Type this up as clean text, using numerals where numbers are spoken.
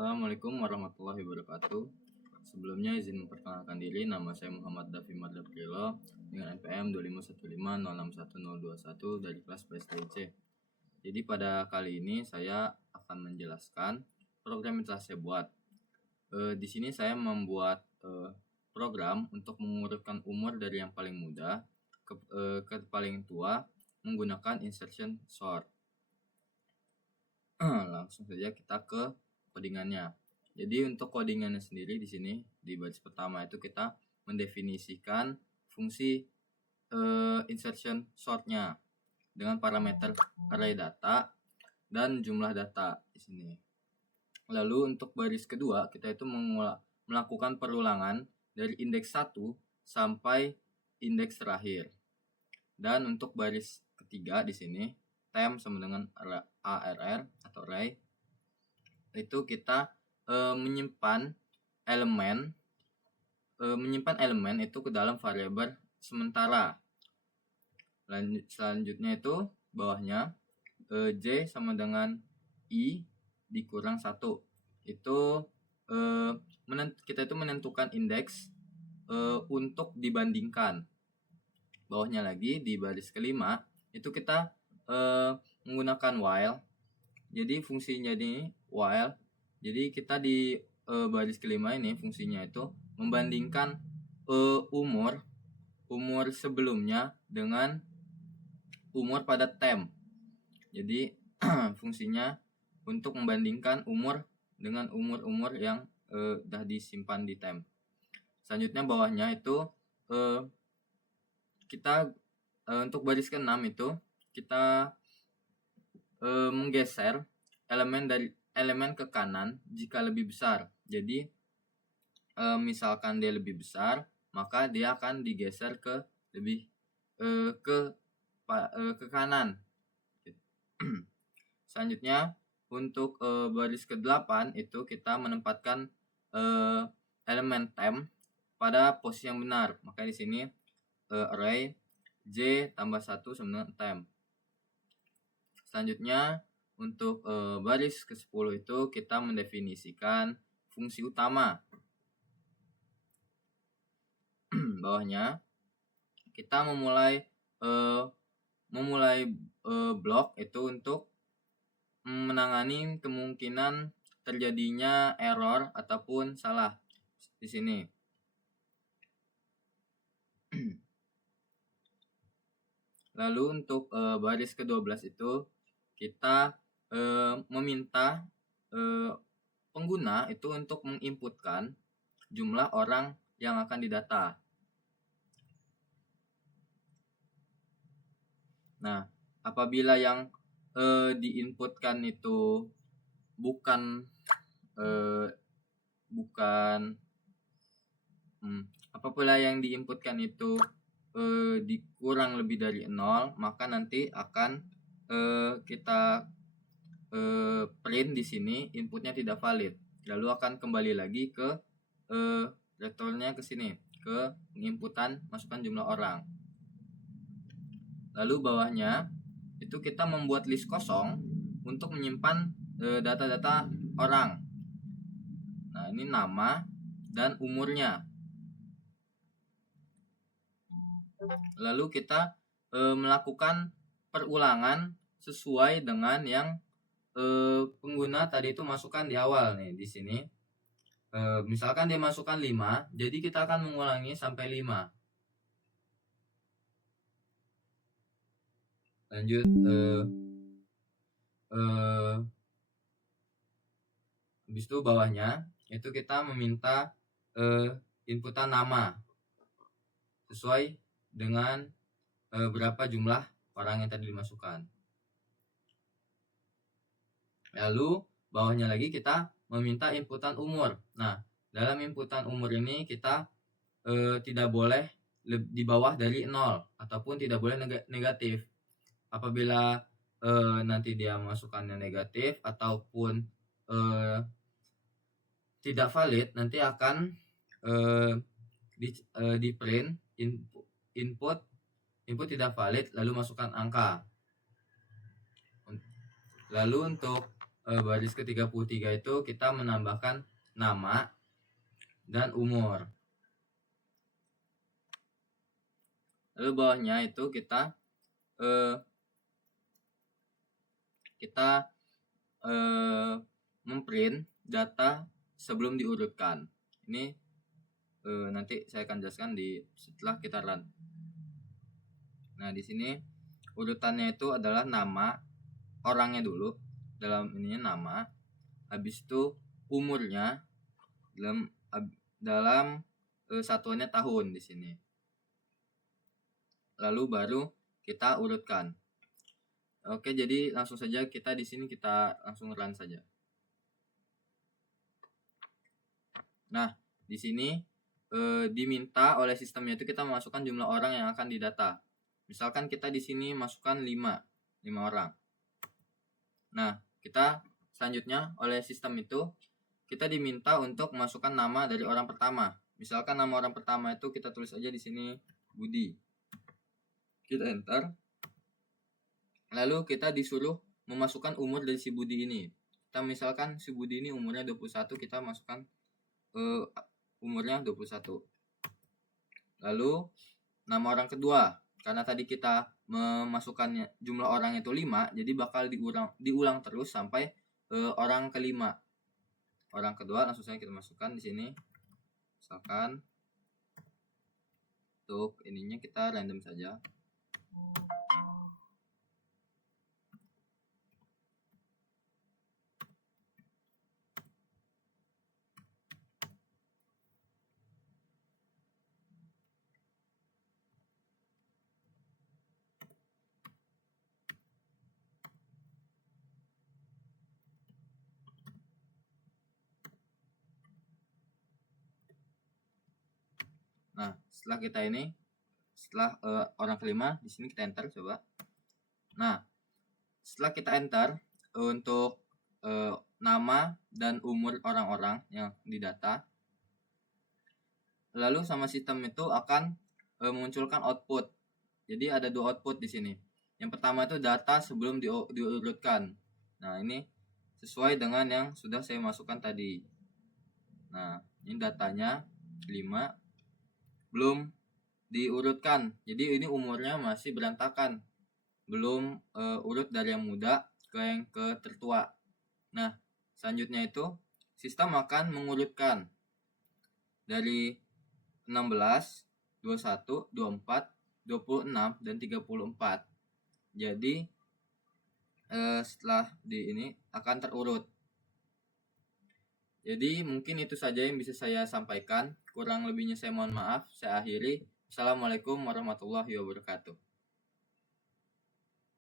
Assalamualaikum warahmatullahi wabarakatuh. Sebelumnya izin memperkenalkan diri, nama saya Muhammad Dafi Madlaprilo dengan NPM 2515061021 dari kelas PSTC. Jadi pada kali ini saya akan menjelaskan program yang telah saya buat. Di sini saya membuat program untuk mengurutkan umur dari yang paling muda ke paling tua menggunakan insertion sort. Langsung saja kita ke codingannya. Jadi untuk codingannya sendiri di sini di baris pertama itu kita mendefinisikan fungsi insertion sortnya dengan parameter array data dan jumlah data di sini. Lalu untuk baris kedua kita itu melakukan perulangan dari indeks 1 sampai indeks terakhir. Dan untuk baris ketiga di sini temp sama dengan arr atau array itu kita menyimpan elemen itu ke dalam variabel sementara. Selanjutnya itu bawahnya j sama dengan i dikurang 1. Itu kita itu menentukan indeks untuk dibandingkan. Bawahnya lagi di baris kelima itu kita menggunakan while. Jadi fungsinya ini while. Jadi kita di baris kelima ini fungsinya itu membandingkan umur sebelumnya dengan umur pada temp. Jadi fungsinya untuk membandingkan umur dengan umur yang sudah disimpan di temp. Selanjutnya bawahnya itu kita untuk baris ke-6 itu kita menggeser elemen ke kanan jika lebih besar. Jadi misalkan dia lebih besar, maka dia akan digeser ke kanan. Selanjutnya untuk baris ke-8 itu kita menempatkan elemen temp pada posisi yang benar. Maka di sini array j tambah 1 sama dengan temp. Selanjutnya untuk baris ke-10 itu kita mendefinisikan fungsi utama. Bawahnya kita memulai blok itu untuk menangani kemungkinan terjadinya error ataupun salah di sini. Lalu untuk baris ke-12 itu kita meminta pengguna itu untuk menginputkan jumlah orang yang akan didata. Nah, apabila yang diinputkan itu apabila yang diinputkan itu dikurang lebih dari 0, maka nanti akan kita print di sini inputnya tidak valid. Lalu akan kembali lagi ke return-nya ke sini, ke penginputan masukkan jumlah orang. Lalu bawahnya itu kita membuat list kosong untuk menyimpan data-data orang. Nah, ini nama dan umurnya. Lalu kita melakukan perulangan sesuai dengan yang pengguna tadi itu masukkan di awal nih di sini. Misalkan dia masukkan 5, jadi kita akan mengulangi sampai 5. Lanjut habis itu bawahnya itu kita meminta inputan nama sesuai dengan berapa jumlah orang yang tadi dimasukkan. Lalu bawahnya lagi kita meminta inputan umur. Nah, dalam inputan umur ini kita tidak boleh di bawah dari 0 ataupun tidak boleh negatif. Apabila nanti dia masukkannya negatif ataupun tidak valid, nanti akan di print input tidak valid lalu masukkan angka. Lalu untuk baris ke-33 itu kita menambahkan nama dan umur. Lalu bawahnya itu kita memprint data sebelum diurutkan. Ini nanti saya akan jelaskan setelah kita run. Nah, di sini urutannya itu adalah nama orangnya dulu, dalam ininya nama, habis itu umurnya dalam satuannya tahun di sini. Lalu baru kita urutkan. Oke, jadi langsung saja kita di sini kita langsung run saja. Nah, di sini diminta oleh sistemnya itu kita memasukkan jumlah orang yang akan didata. Misalkan kita di sini masukkan 5 orang. Nah, kita selanjutnya oleh sistem itu kita diminta untuk masukkan nama dari orang pertama. Misalkan nama orang pertama itu kita tulis aja di sini Budi. Kita enter. Lalu kita disuruh memasukkan umur dari si Budi ini. Kita misalkan si Budi ini umurnya 21, kita masukkan umurnya 21. Lalu nama orang kedua, karena tadi kita memasukkan jumlah orang itu 5, jadi bakal diulang terus sampai orang kelima. Orang kedua langsung saja kita masukkan di sini. Misalkan untuk ininya kita random saja. Nah, setelah orang kelima, di sini kita enter coba. Nah, setelah kita enter untuk nama dan umur orang-orang yang didata, lalu sama sistem itu akan memunculkan output. Jadi ada 2 output di sini. Yang pertama itu data sebelum diurutkan. Nah, ini sesuai dengan yang sudah saya masukkan tadi. Nah, ini datanya 5 belum diurutkan. Jadi ini umurnya masih berantakan. Belum urut dari yang muda ke yang tertua. Nah, selanjutnya itu sistem akan mengurutkan dari 16, 21, 24, 26 dan 34. Jadi setelah ini akan terurut. Jadi mungkin itu saja yang bisa saya sampaikan. Kurang lebihnya saya mohon maaf. Saya akhiri. Assalamualaikum warahmatullahi wabarakatuh.